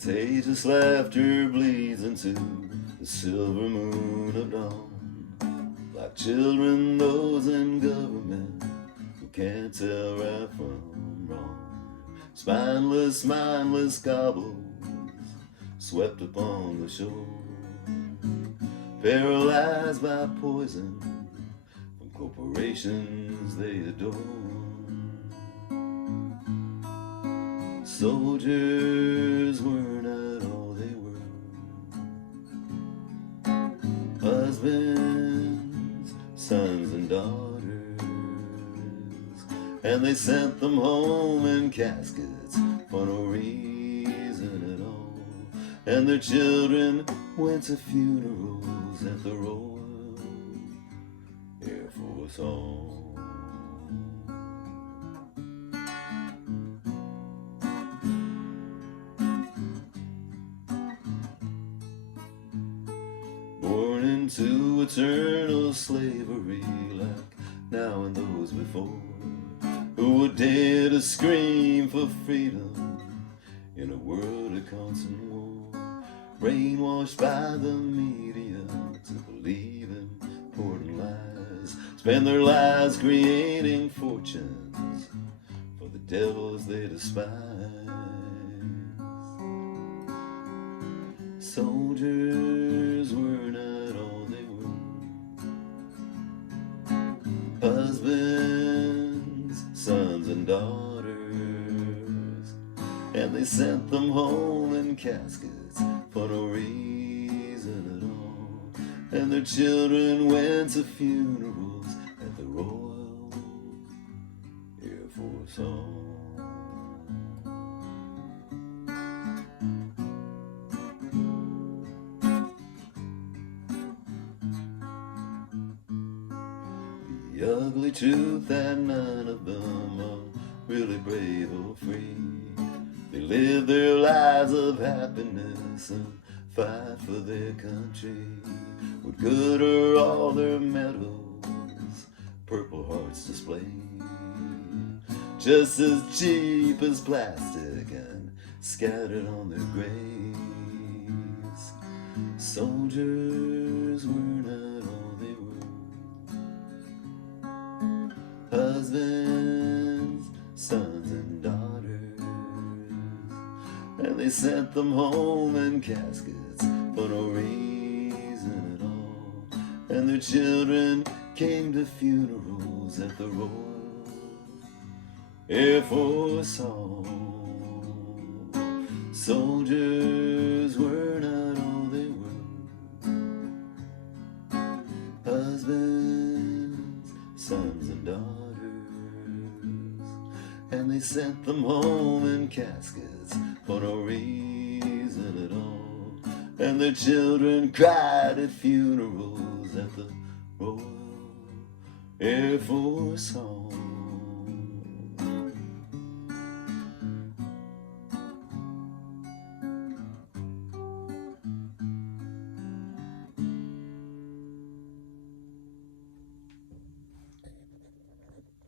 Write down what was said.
Contagious laughter bleeds into the silver moon of dawn. Like children, those in government who can't tell right from wrong. Spineless, mindless cobbles swept upon the shore, paralyzed by poison from corporations they adore. Soldiers were not all they were. Husbands, sons, and daughters. And they sent them home in caskets for no reason at all. And their children went to funerals at the Royal Air Force Home. Born into eternal slavery like now and those before, who would dare to scream for freedom in a world of constant war, brainwashed by the media to believe in important lies, spend their lives creating fortunes for the devils they despise. Soldiers were not all they were. Husbands, sons, and daughters. And they sent them home in caskets for no reason at all. And their children went to funerals at the Royal Air Force Home. The ugly truth that none of them are really brave or free. They live their lives of happiness and fight for their country. What good are all their medals, Purple Hearts display? Just as cheap as plastic and scattered on their graves. Soldiers were not all they were. Husbands, sons, and daughters. And they sent them home in caskets for no reason at all. And their children came to funerals at the Royal Air Force Home. Soldiers were not all they were. Husbands, sons, and daughters. And they sent them home in caskets for no reason at all. And their children cried at funerals at the Royal Air Force Home.